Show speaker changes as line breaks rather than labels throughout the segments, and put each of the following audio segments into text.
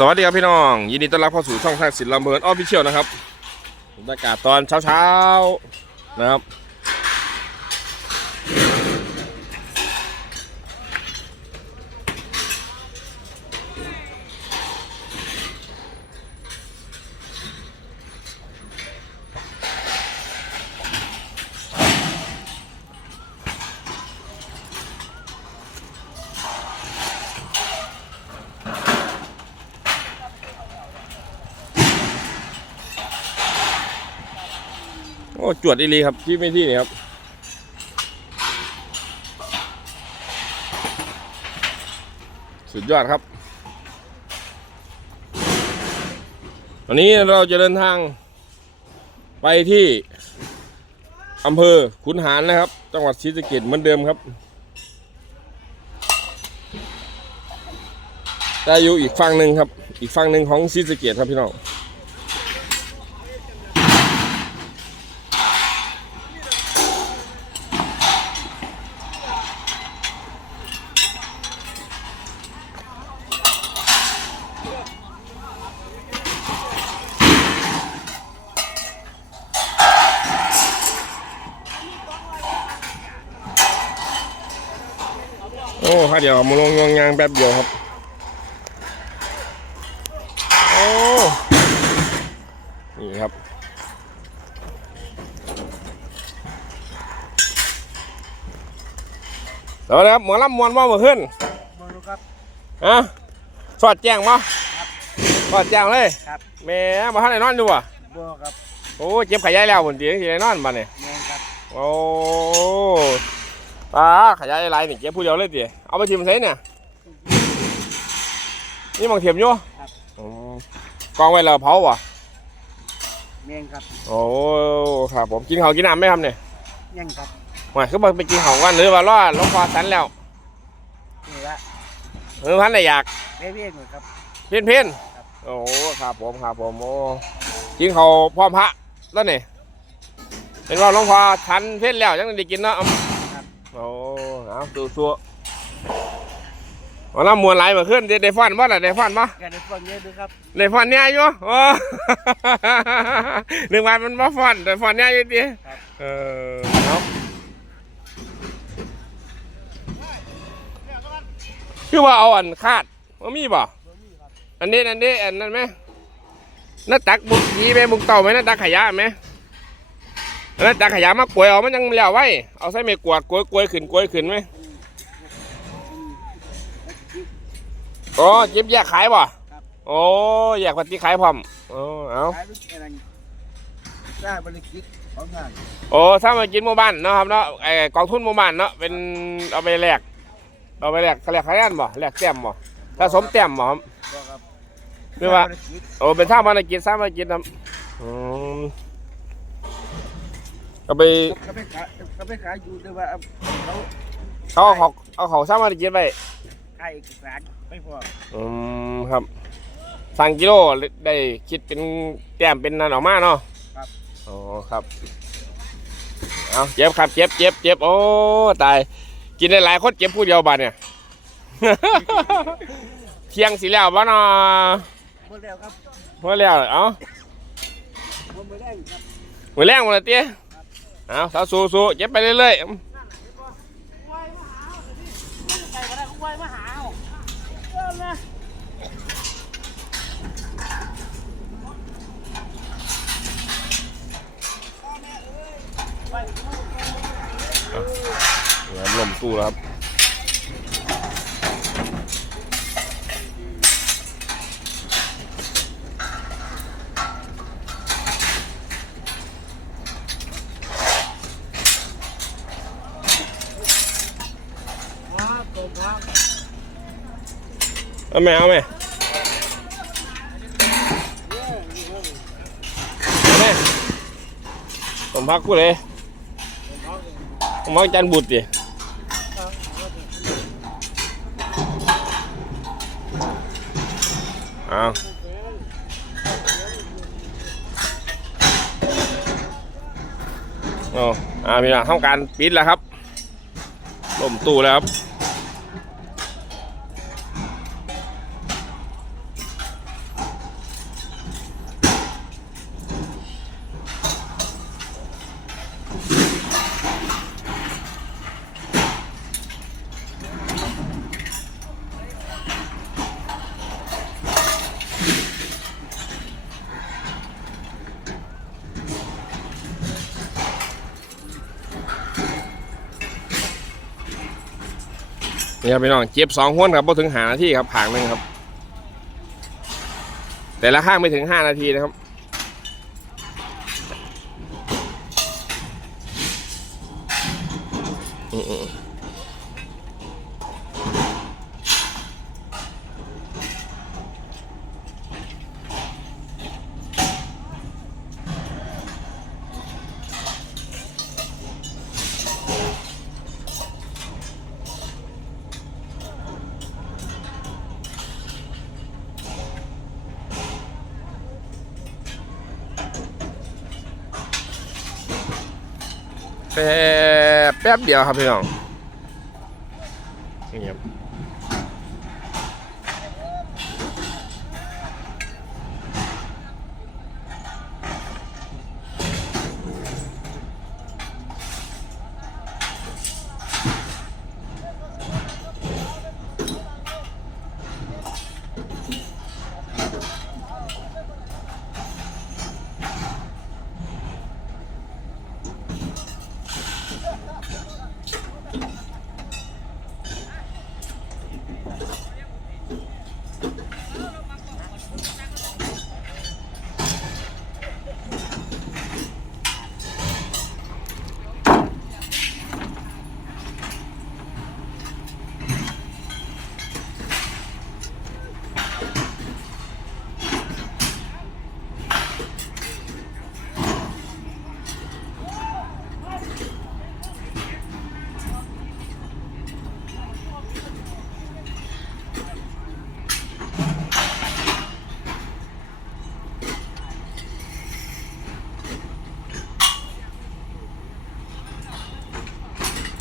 สวัสดีครับพี่น้อง ยินดีต้อนรับเข้าสู่ช่องทางศิลป์ลำเพลินออฟฟิเชียลนะครับบรรยากาศตอนเช้าๆนะครับ จวดอีหลีครับที่ไม่ที่นี่ครับสุดยอดครับ วันนี้เราจะเดินทาง ไปที่อำเภอขุนหารนะครับ จังหวัดศรีสะเกษเหมือนเดิมครับแต่อยู่อีกฝั่งหนึ่งครับ อีกฝั่งหนึ่งของศรีสะเกษครับพี่น้อง อ้ค่ะเดี๋ยวมาลงยองยางแป๊บเดียวครับ โอ้ นี่ครับสวัสดีครับหมอลำมวนว่าเมื่อคืน
บรู้ครับ
ฮะสอดแจ้งมาสอดแจ้งเลย
ครับ
แหม่มาท่านไหนนอนดูวะ
บัวครับ
โอ้เจ็บขยายแล้วบนเตียงที่ไหนนอนบ้านเนี่ย
แมงครับ
โอ้ ตาขยายอะไรนี่เก็บผู้เดียวเลยดิเอาไปทิมใส่เนี่ย นี่มองเทียมอยู่
ครับ
อืมกองไว้แล้วเผาวะ
แมงครับ
โอ้ครับผมกินข้าวกินน้ำไหมครับเนี่ย
ยังครับ
หมายคือบอกไปกินข้าวกันหรือว่ารอดลงคอสันแล้ว
นี่ละ
เออพันได้อยาก
เรียกๆหน่อยครับ
เพี้ยนเพี้ยน
ครับ
โอ้ครับผมครับผมโอ้กินข้าวพร้อมพระแล้วนี่เป็นว่าหลวงพ่อทันเพี้ยนแล้วยังได้กินเนาะอืม
ครับ
โอ้เอาสู้สู้วันละมวนไหลายมาขึ้นได้ได้ฟันบ่ล่ะได้ฟันบ่
กันในฟังเยอะด้วยครับ
ได้ฟันเนี่ยอยู่โอ้ หนึ่งวันมันมาฟันแต่ฟันเนี่ยอยู่ดิ
ครับ
เออเอาคือว่าเอาอันคาดว่ามีบ่อันนี้อันนี้อันนั้นไหมหน้าตักบุกยีไหมบุกเต่าไหมหน้าตักขยะไหม หน้าตักขยะมากวยเอามันยังแล้วไว้ เอาใส่ไม่กวาดกวยกวยขึ้นกวยขึ้นไหมอ๋อจิบแยกขายบ่โอ้แยกปฏิขายพร้อมโอ้เอา
ขายเป็นอะไรสร้างบริกิจของงาน
โอ้ถ้ามากินหมู่บ้านเนาะครับเนาะไอ้กองทุนหมู่บ้านเนาะเป็นเอาไปแลกเอาไปแลกเขาแลกคะแนนบ่แลกแต้มบ่ถ้าสมแต้มบ่ครับ
บัวครับ
หรือว่า
สงบริกิจ
โอ้เป็นท่าภารกิจสร้างภารกิจครับอืม เอาไป
เขาไปขายเขาไปขายอยู่ด้วยว่าเขา
เขาเอาของเอาของสร้างภารกิจไป
ขายเอกสารไม่พอ
อืมครับสั่งกิโลได้คิดเป็นแต้มเป็นนันออกมาเนาะ
ครับ
อ๋อครับเอาเจ็บครับเจ็บเจ็บเจ็บโอ้ตายกินได้หลายคนเจ็บผู้เดียวบาดเนี่ยเที่ยงสิแล้วบ้านาะ
หมดแล้วครับ
พอแล้วเอ้า
หมดไม่ได้ครับ
มือแรงหมดเลยเตี้ย เอาสาวสู้สู้เจ็บไปเรื่อยๆ
ใครมาได้คุ้ยมาหาเอาเออนะ
น้ำลมตู้แล้วครับ
ว้าโกงครับ
เอาไหมเอาไหมเอาไหมผมพักกูเลยผมพักจันบุตรดิเอาโอ้อ่าพี่น้องทำการปิดแล้วครับล่มตู้แล้วครับ นี่ครับพี่น้องเจ็บสองห้วนครับพอถึงหานาทีครับผางหนึ่งครับ แต่ละข้างไม่ถึงห้านาทีนะครับอืม ป๊บแป๊บเดียวครับพี่น้องเงียบ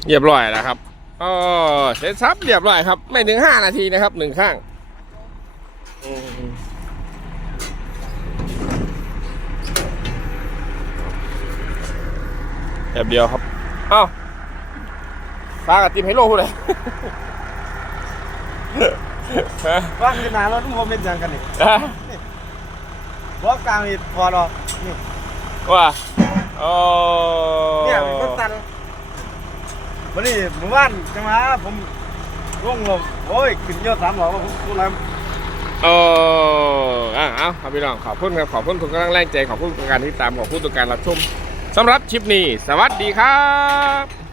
เรียบร้อยแล้วครับอ๋อเสร็จซับเรียบร้อยครับ ไม่ถึงห้านาทีนะครับหนึ่งข้างอืมแบบเดียวครับ เอ้าฟ้ากับติมไฮโลพูดเลยฮะ
ว่างขึ้นนานแล้วทุกคนเป็นยังกันนี่
ฮะ
ว่ากลางนี่พอหรอกนี่
ว่าโอ้
เนี่ยมันก็ตัน วันนี้หมู่บ้านจังหวะผมร่วงลงโอ้ยขึ้นยอดสามหลอกผมกูแล้ว
โอ้อะเอาครับพี่น้องขอบคุณครับขอบคุณทุกกำลังแรงใจขอบคุณทุกการที่ตามขอบคุณทุกการรับชมสำหรับชิปนี้ สวัสดีครับ